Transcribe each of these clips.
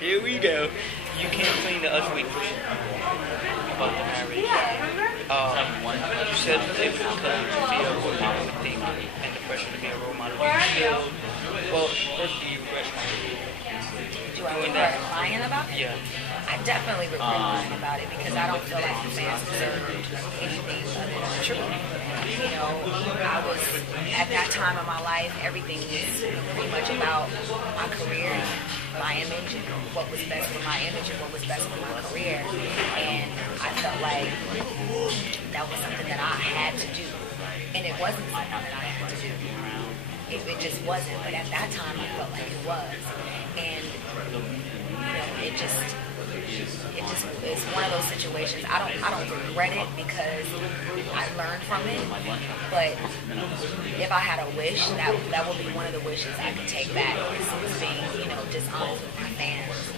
Here we go. You can't clean the us week about the marriage. You said it was because of fear of what people would think and the pressure to be a role model. Do you feel, well, first do you regret Do I regret lying about it? Yeah. I definitely regret lying about it because I don't feel like the fans deserve anything other than the truth. You know, I was, at that time of my life, everything was pretty much about my career, my image, and what was best for my image and what was best for my career. And I felt like that was something that I had to do. And it wasn't something that I had to do. It just wasn't. But at that time, I felt like it was. And, you know, it's one of those situations. I don't regret it because I learned from it. But if I had a wish, that would be one of the wishes I could take back. Is being, you know, dishonest with my fans,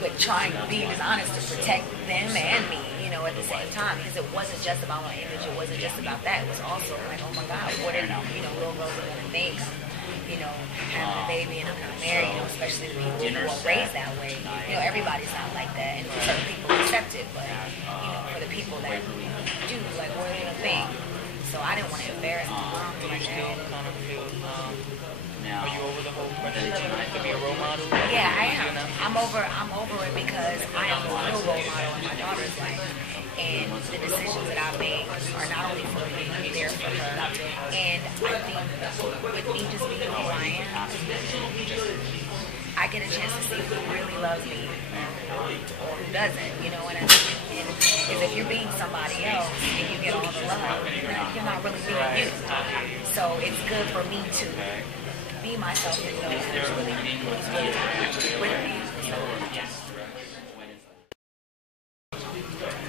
but trying to be dishonest to protect them and me, you know, at the same time. Because it wasn't just about my image. It wasn't just about that. It was also like, oh my God, what are little girls are gonna think? You know, having a baby and I'm not married, you know, especially the people who are raised that way. You know, everybody's not like that, and certain people accept it, but, you know, for the people that do, like, what are they gonna think? So I didn't want to embarrass my mom like that. Are you over the whole pressure to be a role model? Yeah, I am. I'm over it because I am a real role model in my daughter's life. And the decisions that I make are not only for me, I'm there for her. And I think with me just being who I am, I get a chance to see who really loves me or who doesn't, you know what I mean? And because if you're being somebody else and you get all the love, you're not really being you. So it's good for me to be myself and know who's really with me.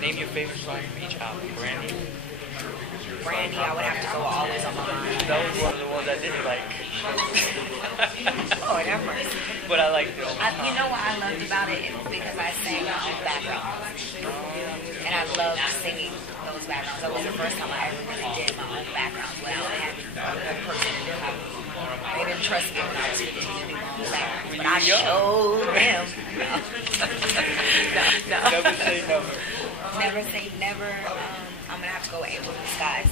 Name your favorite song from each album. Brandy. Brandy, I would have to go Always on My Mind. That was one of the ones I didn't like. Oh, that mercy. But I liked it. You know what I loved about it? It's because I sang my own backgrounds. And I loved singing those backgrounds. That was the first time I ever really did my own backgrounds without having a person to do it. They didn't trust me when I was 15 to do my own backgrounds. But I showed them. No. Never say never. Never say never. I'm going to have to go with Angel in Disguise.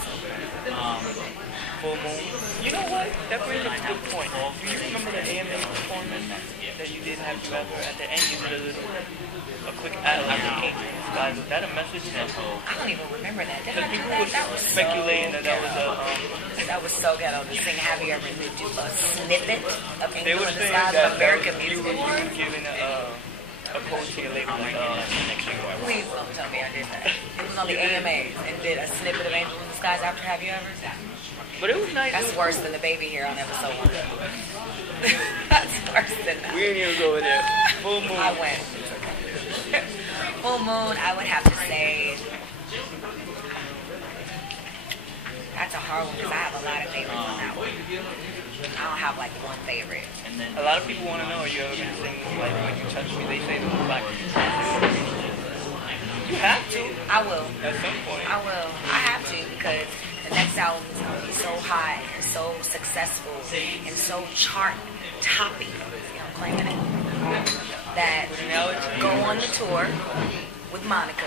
Full Moon. You know what? That brings up a good point. Do you remember the AMA performance that you did Have You Ever? At the end, you did a quick ad-lib of Angel in Disguise. Was that a message? I don't even remember that. Did I do People that? were That was speculating that was a... that was so ghetto to sing Have You Ever and do a snippet of They Angel were in saying Disguise that of American you music. were giving a quote to your label like next year. Please don't tell me I did that. It was on the AMAs and did a snippet of Angel in Disguise after Have You Ever? But it was nice. That's worse than the baby hair on episode 1. That's worse than that. We didn't even go there. Full Moon. I went. Full Moon, I would have to say... That's a hard one because I have a lot of favorites on that one. I don't have like one favorite. A lot of people want to know, are you ever going to sing like When You Touch Me? They say the black people. You have to. I will. At some point. I will. I have to because the next album is going to be so hot and so successful and so chart-topping, you know, claiming it, that go on the tour with Monica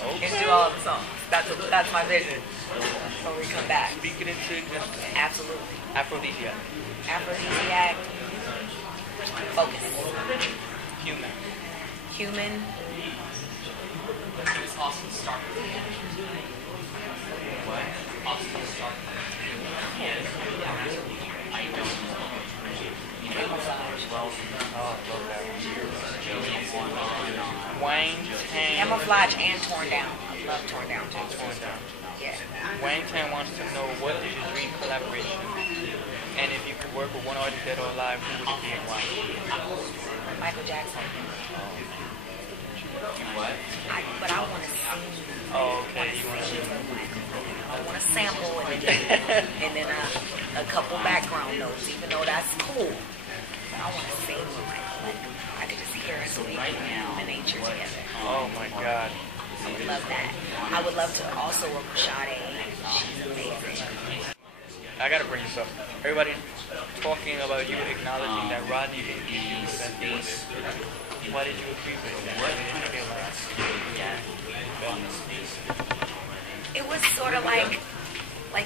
and do all the songs. That's my vision when we come back. Speak it into existence. Absolutely. Aphrodisiac. Aphrodisiac. Focus. Human. Human. It was Austin Stark. What? Austin Stark. I don't know. Wang Tang. Camouflage and Torn Down. I love Torn Down too. Torn Down. Yeah. Wang Tang wants to know, what is your dream collaboration? And if you could work with one artist dead or alive, who would it be and why? Michael Jackson. What? But I want to sing. Oh, okay. You want to I want to sample and then a couple background notes, even though that's cool. But I want to sing with Michael. Like, I could just hear us right now in nature together. Oh my God. I would love that. I would love to also work with Sade. She's amazing. I gotta bring this up. Everybody talking about you acknowledging that Rodney didn't give you that piece. Why did you agree with that? It was sort of like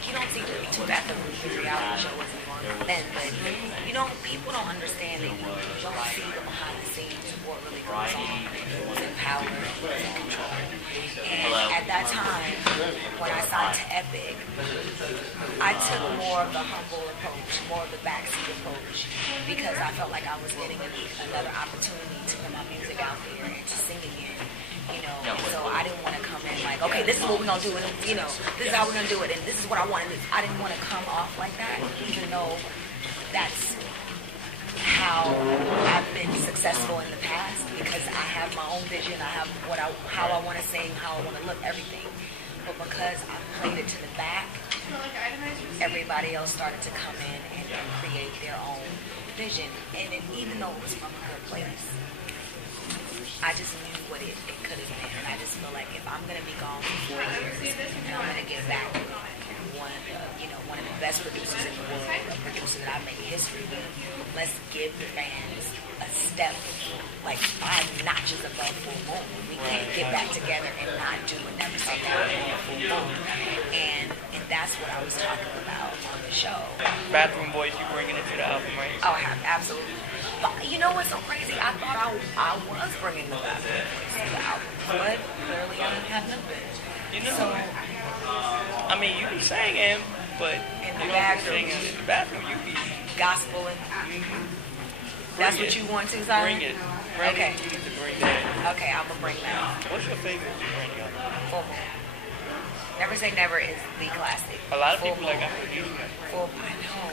you don't see the two-bathroom reality show wasn't on then, but you know, people don't understand it. You don't see the behind the scenes of what really goes on. Who's in power, who's in control. And at that time, when I signed to Epic, I took more of the humble approach, more of the backseat approach, because I felt like I was getting another opportunity to put my music out there and to sing again. You know, so I didn't want to come in like, okay, this is what we're going to do, and, you know, this is how we're going to do it, and this is what I want. And I didn't want to come off like that, even though that's how I've been successful in the past, because I have my own vision, I have how I want to sing, how I want to look, everything. But because I played it to the back, everybody else started to come in and create their own vision. And even though it was from a good place, I just knew what it could have been, and I just feel like if I'm gonna be gone for 4 years and I'm gonna give back one of the best producers in the world, a producer that I made history with, let's give the fans a step like 5 notches above Full Moon. We can't get back together and not do it, never say never on Full Moon, and that's what I was talking about on the show. Bathroom Boys, you bringing it to the album, right? Oh, absolutely. But you know what's so crazy? I thought I was bringing the Bathroom Boys to the album, but clearly I didn't have nothing. You know, so, I mean, you be singing, but in the bathroom, you be gospel and that's what you want to say? Bring it. Brandy, okay. You need to bring that. Okay, I'm gonna bring that. What's your favorite Brandy album? Full Moon. Never Say Never is the classic. A lot of Full people Moon. like Aphrodisiac. I know.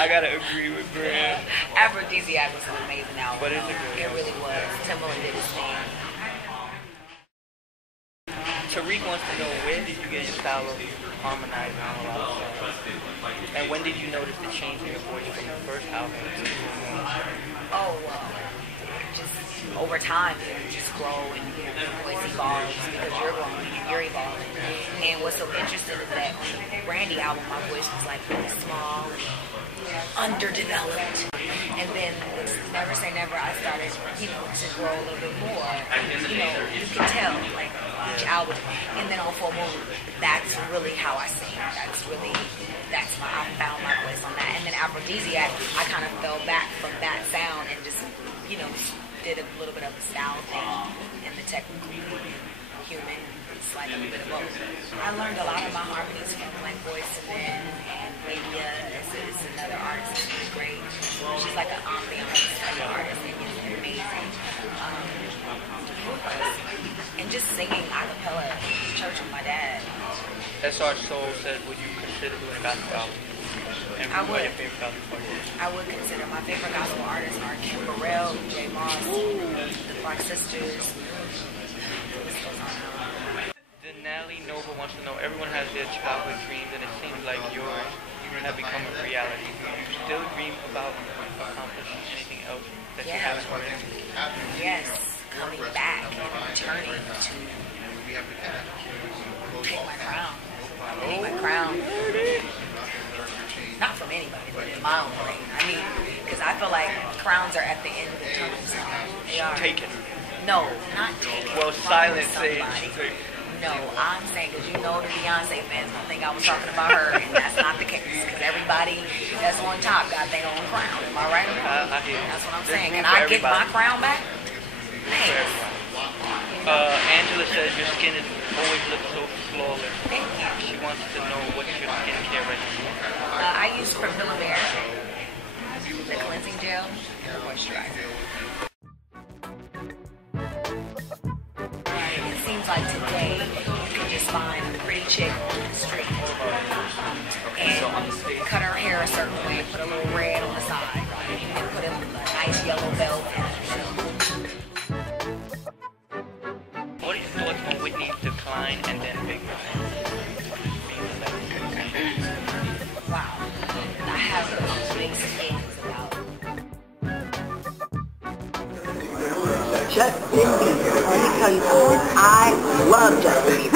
I gotta agree with Brandy. Aphrodisiac was an amazing album. But it's a good It really was. Timbaland did his thing. Tariq wants to know, where did you get your style of harmonizing on a lot of songs? And when did you notice the change in your voice from the first album to the Oh, just over time, you just grow and your voice evolves because you're growing and you're evolving. And what's so interesting is that on the Brandy album, my voice was like really small, underdeveloped. And then with Never Say Never, I started, to grow a little bit more. You can tell, like, each album. And then on Full Moon, that's really how I sing. I found my voice on that. And then Aphrodisiac, I kind of fell back from that sound and just, did a little bit of the sound thing and the technical human. It's like a little bit of both. I learned a lot of my harmonies from like Boyz II Men and Lydia is another artist who's great. She's like an ambiance type of artist and amazing. And just singing a cappella at church with my dad. SR Soul said, would you consider doing a gospel album? And I would. Your favorite gospel artists? I would consider. My favorite gospel artists are Kim Burrell, J. Moss, the Clark Sisters. Denali Nova wants to know, everyone has their childhood dreams, and it seems like yours even have become a reality. Do you still dream about accomplishing anything else that you haven't wanted to? Yes, coming back and returning to take my crown. Take my crown. Not from anybody, but in my own brain. I mean, because I feel like crowns are at the end of the tunnel. So they are. Taken. No, not taken. Well, silent somebody. No, I'm saying, because the Beyonce fans don't think I was talking about her, and that's not the case, because everybody that's on top got their own crown. Am I right or wrong? That's what I'm saying. Can I get my crown back? Thanks. Angela says your skin always looks so flawless. Thank you. She wants to know what's your skincare regimen. I use Cremilla Bear, the cleansing gel, and the moisturizer. It seems like today you can just find a pretty chick on the street and cut her hair a certain way, put a little red on the side, and put a nice yellow belt in it. What are your thoughts on Whitney's decline and then Big Run? Wow. I have mixed feelings about it. Justin Bieber. Let me tell you something. I love Justin Bieber.